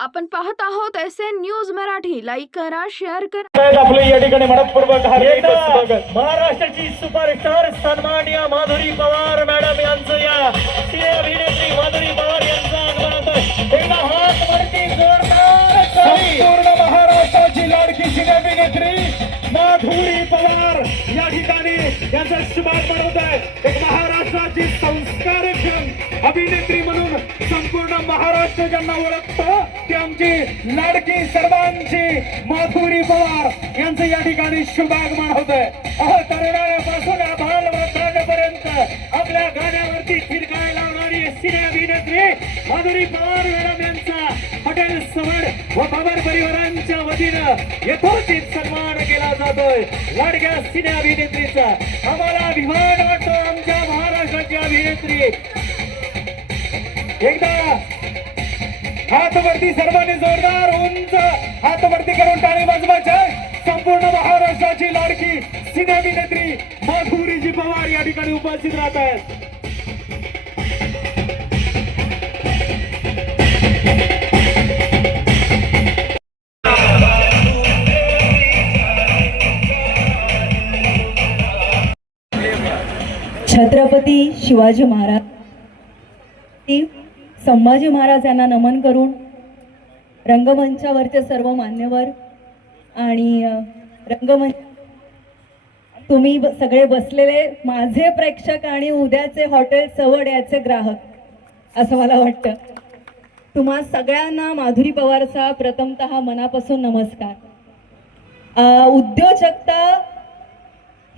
आपण पाहत आहोत S N news Marathi. Like करा शेअर करा. आपले या ठिकाणी मनपूर्वक हार्दिक एकदा स्वागत महाराष्ट्राची सुपरस्टार सन्मान्य माधुरी पवार मॅडम यांचं या अभिनेत्री माधुरी पवार यांचं. संपूर्ण महाराष्ट्राची लाडकी सिनेअभिनेत्री माधुरी पवार या ठिकाणी यांचं शुभागमन होत आहे. एक महाराष्ट्राची संस्कारक्षम अभिनेत्री म्हणून महाराष्ट्र ज्यांना ओळखतो ते आमची लाडकी सर्वांची माधुरी पवार यांचं या ठिकाणी शुभागमन होत आहे अहो तरुणापासून बालवृद्धांपर्यंत आपल्या गाण्यावरती फिरकाय लावणारी सिने अभिनेत्री माधुरी पवार मॅडम यांचा हॉटेल सवड व पवार परिवारांच्या वतीनं यथोचित सन्मान केला जातोय. लाडक्या सिने अभिनेत्रीचा आम्हाला अभिमान वाटतो आमच्या महाराष्ट्राची अभिनेत्री. एकदा हात वरती सर्वांनी जोरदार उंच हात वरती करून टाळी वाजवायच्या संपूर्ण महाराष्ट्राची लाडकी सिनेअभिनेत्री माधुरीजी पवार या ठिकाणी उपस्थित राहत आहेत छत्रपती शिवाजी महाराज संभाजी महाराज यांना नमन करून रंगमंचावरचे सर्व मान्यवर आणि रंगमंच तुम्ही ब- सगळे बसलेले माझे प्रेक्षक आणि उद्याचे हॉटेल चवड याचे ग्राहक असं मला वाटतं. तुम्हा सगळ्यांना माधुरी पवारचा प्रथमतः मनापासून नमस्कार. उद्योजकता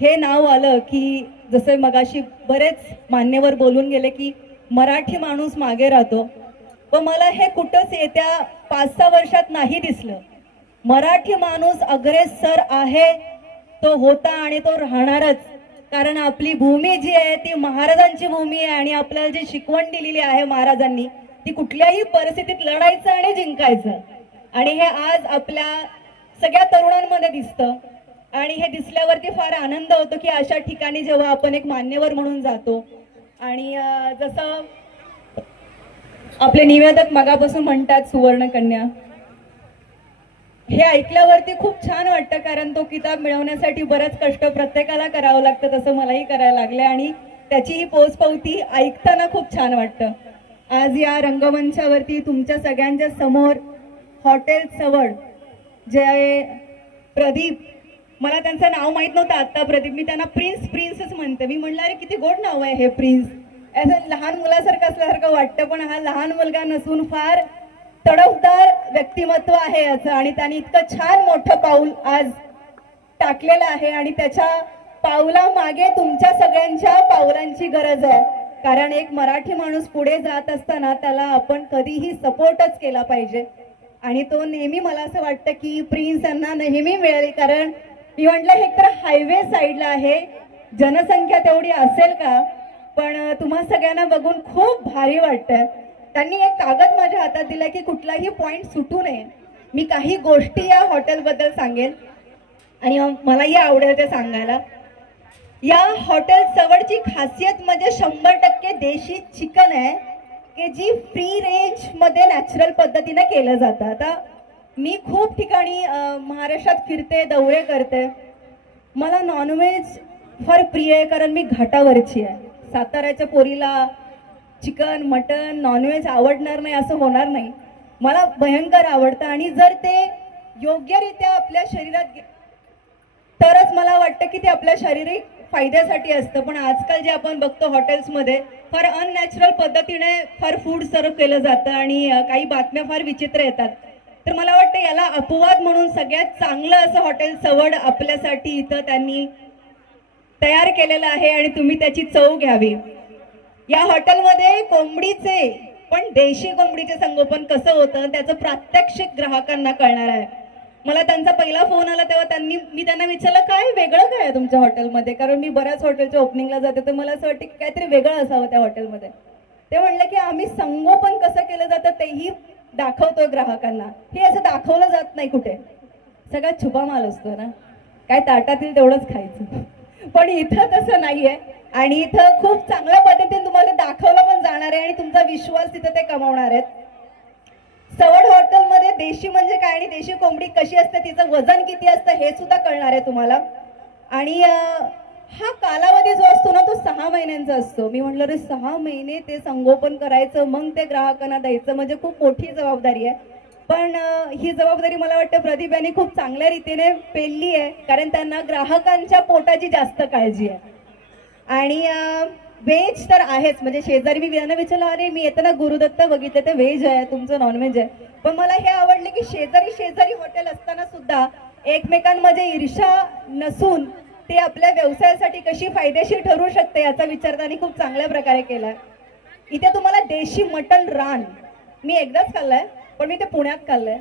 हे नाव आलं की जसं मगाशी बरेच मान्यवर बोलून गेले की मराठी माणूस मागे राहतो. व मला हे कुठंच येत्या पाच सहा वर्षात नाही दिसलं. मराठी माणूस अग्रेसर आहे तो होता आणि तो राहणारच. कारण आपली भूमी जी आहे ती महाराजांची भूमी आहे आणि आपल्याला जी शिकवण दिलेली आहे महाराजांनी ती कुठल्याही परिस्थितीत लढायचं आणि जिंकायचं. आणि हे आज आपल्या सगळ्या तरुणांमध्ये दिसतं. आणि हे दिसल्यावरती फार आनंद होतो की अशा ठिकाणी जेव्हा आपण एक मान्यवर म्हणून जातो आणि जसं आपले निवेदक मगापासून म्हणतात सुवर्णकन्या. हे ऐकल्यावरती खूप छान वाटतं कारण तो किताब मिळवण्यासाठी बरंच कष्ट प्रत्येकाला करावं लागतं तसं मलाही करायला लागलं आणि त्याची ही पोचपावती ऐकताना खूप छान वाटतं. आज या रंगमंचावरती तुमच्या सगळ्यांच्या समोर हॉटेल चवड जे प्रदीप मला त्यांचं नाव माहीत नव्हतं आत्ता प्रदीप. मी त्यांना प्रिन्स प्रिन्सच म्हणते. मी म्हणलं अरे किती गोड नाव आहे हे प्रिन्स असं लहान मुलासारखं असल्यासारखं वाटतं पण हा लहान मुलगा नसून फार तडफदार व्यक्तिमत्व आहे याचं. आणि त्याने इतकं छान मोठं पाऊल आज टाकलेलं आहे आणि त्याच्या पावला मागे तुमच्या सगळ्यांच्या पावलांची गरज आहे. कारण एक मराठी माणूस पुढे जात असताना त्याला आपण कधीही सपोर्टच केला पाहिजे. आणि तो नेहमी मला असं वाटतं की प्रिन्स यांना नेहमी मिळेल कारण मी म्हटलं हे तर हायवे साईडला आहे. जनसंख्या तेवढी असेल का? पण तुम्हा सगळ्यांना बघून खूप भारी वाटतंय. त्यांनी एक कागद माझ्या हातात दिला की कुठलाही पॉइंट सुटू नये. मी काही गोष्टी या हॉटेलबद्दल सांगेन. आणि मलाही आवडेल ते सांगायला. या हॉटेल जवळची खासियत म्हणजे शंभर टक्के देशी चिकन आहे की जी फ्री रेंजमध्ये नॅचरल पद्धतीने केलं जातं. आता मी खूप ठिकाणी महाराष्ट्रात फिरते दौरे करते. मला नॉनव्हेज फार प्रिय आहे कारण मी घाटावरची आहे. साताऱ्याच्या पोरीला चिकन मटन नॉनव्हेज आवडणार नाही असं होणार नाही. मला भयंकर आवडतं आणि जर ते योग्यरित्या आपल्या शरीरात गे- तरच मला वाटतं की ते आपल्या शारीरिक फायद्यासाठी असतं. पण आजकाल जे आपण बघतो हॉटेल्समध्ये फार अननॅचरल पद्धतीने फार फूड सर्व केलं जातं आणि काही बातम्या फार विचित्र येतात. तर मला वाटतं याला अपवाद म्हणून सगळ्यात चांगलं असं हॉटेल सवड आपल्यासाठी इथं त्यांनी तयार केलेलं आहे आणि तुम्ही त्याची चव घ्यावी. या हॉटेलमध्ये कोंबडीचे पण देशी कोंबडीचे संगोपन कसं होतं त्याचं प्रात्यक्षिक ग्राहकांना कळणार आहे. मला त्यांचा पहिला फोन आला तेव्हा त्यांनी मी त्यांना विचारलं काय वेगळं काय आहे तुमच्या हॉटेलमध्ये? कारण मी बऱ्याच हॉटेलच्या ओपनिंगला जाते तर मला असं वाटतं की काहीतरी वेगळं असावं त्या हॉटेलमध्ये. ते म्हणलं की आम्ही संगोपन कसं केलं जातं तेही दाखवतोय ग्राहकांना. हे असं दाखवलं जात नाही कुठे. सगळ्यात छुपा माल असतो ना. काय ताटातील तेवढंच खायचं. पण इथं तसं नाहीये. आणि इथं खूप चांगल्या पद्धतीने तुम्हाला दाखवलं पण जाणार आहे आणि तुमचा विश्वास तिथं ते कमावणार आहेत. सवड हॉटेलमध्ये देशी म्हणजे काय आणि देशी कोंबडी कशी असते तिचं वजन किती असतं हे सुद्धा कळणार आहे तुम्हाला. आणि हा कालावधी जो असतो ना तो सहा महिन्यांचा असतो. मी म्हटलं रे सहा महिने ते संगोपन करायचं मग ते ग्राहकांना द्यायचं म्हणजे खूप मोठी जबाबदारी आहे. पण ही जबाबदारी मला वाटतं प्रदीप यांनी खूप चांगल्या रीतीने पेलली आहे कारण त्यांना ग्राहकांच्या पोटाची जास्त काळजी आहे. आणि व्हेज तर आहेच म्हणजे शेजारी मी यांना विचारलं अरे मी येताना गुरुदत्त बघितलं ते व्हेज आहे तुमचं नॉनव्हेज आहे. पण मला हे आवडले की शेजारी शेजारी हॉटेल असताना सुद्धा एकमेकांमध्ये ईर्षा नसून ते आपल्या व्यवसायासाठी कशी फायदेशीर ठरू शकते याचा विचार त्यांनी खूप चांगल्या प्रकारे केला इथे तुम्हाला देशी मटण रान मी एकदाच खाल्लंय पण मी ते पुण्यात खाल्लंय.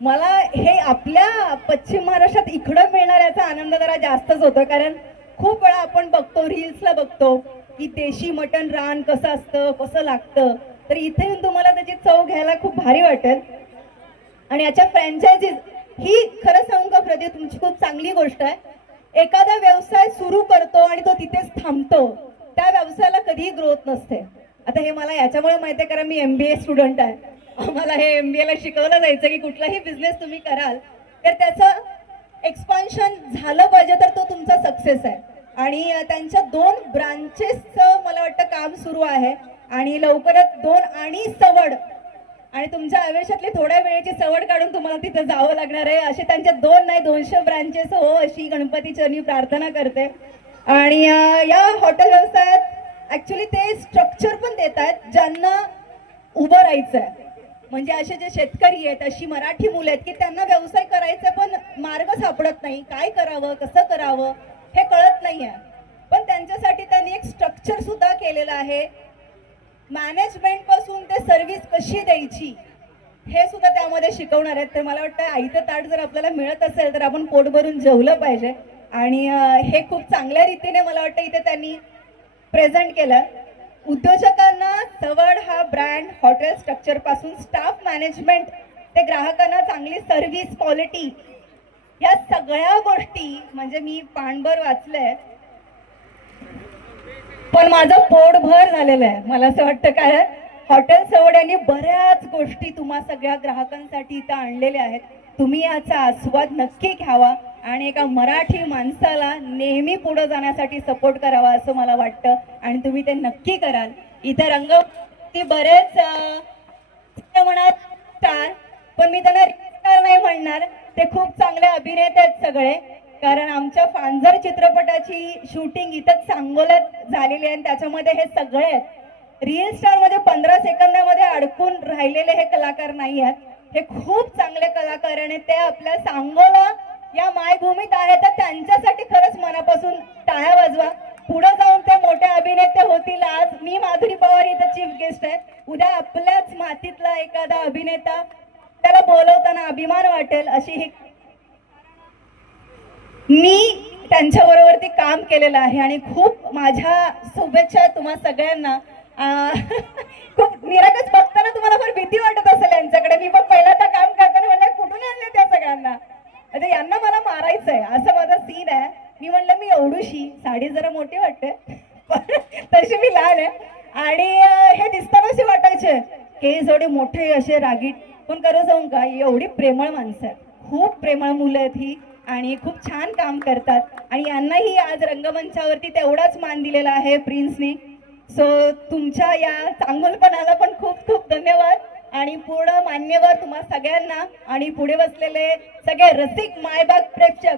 मला हे आपल्या पश्चिम महाराष्ट्रात इकडं मिळणार याचा आनंद जरा जास्तच होतो कारण खूप वेळा आपण बघतो रील्सला बघतो की देशी मटण रान कसं असतं कसं लागतं. तर इथे येऊन तुम्हाला त्याची चव घ्यायला खूप भारी वाटेल. आणि याच्या फ्रँचायझीज ही खरं सांगू का प्रदीप तुमची खूप चांगली गोष्ट आहे. एखादा व्यवसाय सुरू करतो आणि तो तिथेच थांबतो त्या व्यवसायाला कधीही ग्रोथ नसते. आता हे मला याच्यामुळे माहिती आहे कारण मी एम बी ए स्टुडंट आहे. आम्हाला हे एम बी एला शिकवलं जायचं की कुठलाही बिझनेस तुम्ही कराल तर त्याचं एक्सपान्शन झालं पाहिजे तर तो तुमचा सक्सेस आहे. आणि त्यांच्या दोन ब्रांचेसचं मला वाटतं काम सुरू आहे. आणि लवकरच दोन आणि सवड आणि तुमच्या आयुष्यातली थोड्या वेळेची सवड काढून तुम्हाला तिथं जावं लागणार आहे. असे त्यांच्या दोन नाही दोनशे ब्रांचेस हो अशी गणपती चरणी प्रार्थना करते. आणि या हॉटेल व्यवसायात ऍक्च्युली ते स्ट्रक्चर पण देत आहेत ज्यांना उभं राहायचं आहे म्हणजे असे जे शेतकरी आहेत अशी मराठी मुलं आहेत की त्यांना व्यवसाय करायचा पण मार्ग सापडत नाही. काय करावं कसं करावं हे कळत नाही आहे पण त्यांच्यासाठी त्यांनी एक स्ट्रक्चर सुद्धा केलेलं आहे. मॅनेजमेंटपासून ते सर्व्हिस कशी द्यायची हे सुद्धा त्यामध्ये शिकवणार आहेत. तर मला वाटतं आईचं ताट जर आपल्याला मिळत असेल तर आपण पोट भरून जेवलं पाहिजे. आणि हे खूप चांगल्या रीतीने मला वाटतं इथे त्यांनी प्रेझेंट केलं. उद्योजकांना सवड हा ब्रँड हॉटेल स्ट्रक्चरपासून स्टाफ मॅनेजमेंट ते ग्राहकांना चांगली सर्व्हिस क्वालिटी या सगळ्या गोष्टी म्हणजे मी पाणभर वाचलंय पण माझं पोट भर झालेलं आहे. मला असं वाटतं काय हॉटेल सवड्यांनी बऱ्याच गोष्टी तुम्हा सगळ्या ग्राहकांसाठी इथं आणलेल्या आहेत. तुम्ही याचा आस्वाद नक्की घ्यावा आणि एका मराठी माणसाला नेहमी पुढे जाण्यासाठी सपोर्ट करावा असं मला वाटतं आणि तुम्ही ते नक्की कराल. इथं रंग ती बरेच म्हणाल स्टार पण मी त्यांना नाही म्हणणार. ते खूप चांगले अभिनेते आहेत सगळे. कारण आमच्या फांजर चित्रपटाची शूटिंग इथंच सांगोल्यात झालेली आहे आणि त्याच्यामध्ये हे सगळे आहेत. रील स्टारमध्ये पंधरा सेकंदामध्ये अडकून राहिलेले हे कलाकार नाही आहेत. हे खूप चांगले कलाकार आणि ते आपल्या सांगोला या मायभूमीत आहेत. तर त्यांच्यासाठी खरंच मनापासून टाळ्या वाजवा. पुढे जाऊन ते मोठे अभिनेते होतील आज. मी माधुरी पवार इथं चीफ गेस्ट आहे. उद्या आपल्याच मातीतला एखादा अभिनेता त्याला बोलवताना अभिमान वाटेल अशी ही मी त्यांच्याबरोबर काम केलेलं आहे आणि खूप माझ्या शुभेच्छा तुम्हा सगळ्यांना. खूप निरागच बघताना तुम्हाला फार भीती वाटत असेल यांच्याकडे. मी पण पहिल्यांदा काम करताना म्हणलं कुठून आणलं त्या सगळ्यांना? म्हणजे यांना मला मारायचंय असं माझा सीन आहे. मी म्हणलं मी एवढूशी साडी जरा मोठी वाटते. तशी मी लहान आहे. आणि हे दिसतानाशी वाटायचे केस एवढे मोठे असे रागीट पण करू जाऊन का एवढी प्रेमळ माणसं आहेत. खूप प्रेमळ मुलं आहेत ही. आणि खूप छान काम करतात. आणि यांनाही आज रंगमंचावरती तेवढाच मान दिलेला आहे प्रिन्सने. सो तुमच्या या चांगुलपणाला पण खूप खूप धन्यवाद. आणि पूर्ण मान्यवर तुम्हा सगळ्यांना आणि पुढे बसलेले सगळे रसिक मायबाग प्रेक्षक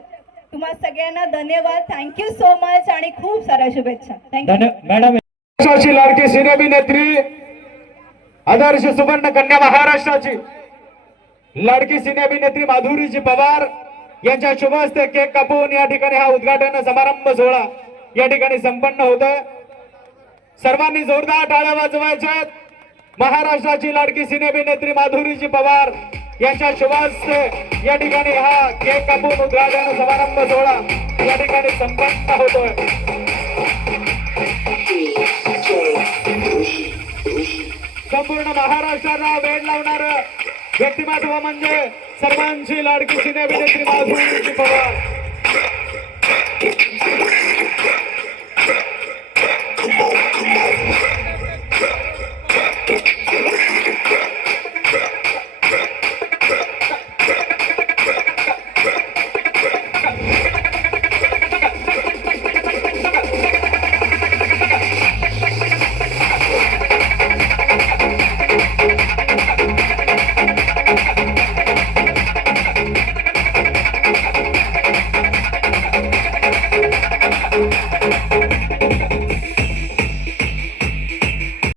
तुम्हा सगळ्यांना धन्यवाद. थँक्यू सो मच आणि खूप साऱ्या शुभेच्छा. Thank you madam. लाडकी सिनेअभिनेत्री आदर्श सुवर्ण कन्या महाराष्ट्राची. लाडकी सिनेअभिनेत्री माधुरीजी पवार. यांच्या शुभ हस्ते केक कापून या ठिकाणी हा उद्घाटन समारंभ सोहळा या ठिकाणी संपन्न होत सर्वांनी जोरदार टाळ्या वाजवायच्या महाराष्ट्राची लाडकी सिनेअभिनेत्री माधुरीजी पवार यांच्या शुभ हस्ते या ठिकाणी हा केक कापून उद्घाटन समारंभ सोहळा या ठिकाणी संपन्न होतोय संपूर्ण महाराष्ट्राला वेळ लावणार व्यक्तिमत्व म्हणजे सर्वांची लाडकी सिने अभिनेत्री माधुरी पवार.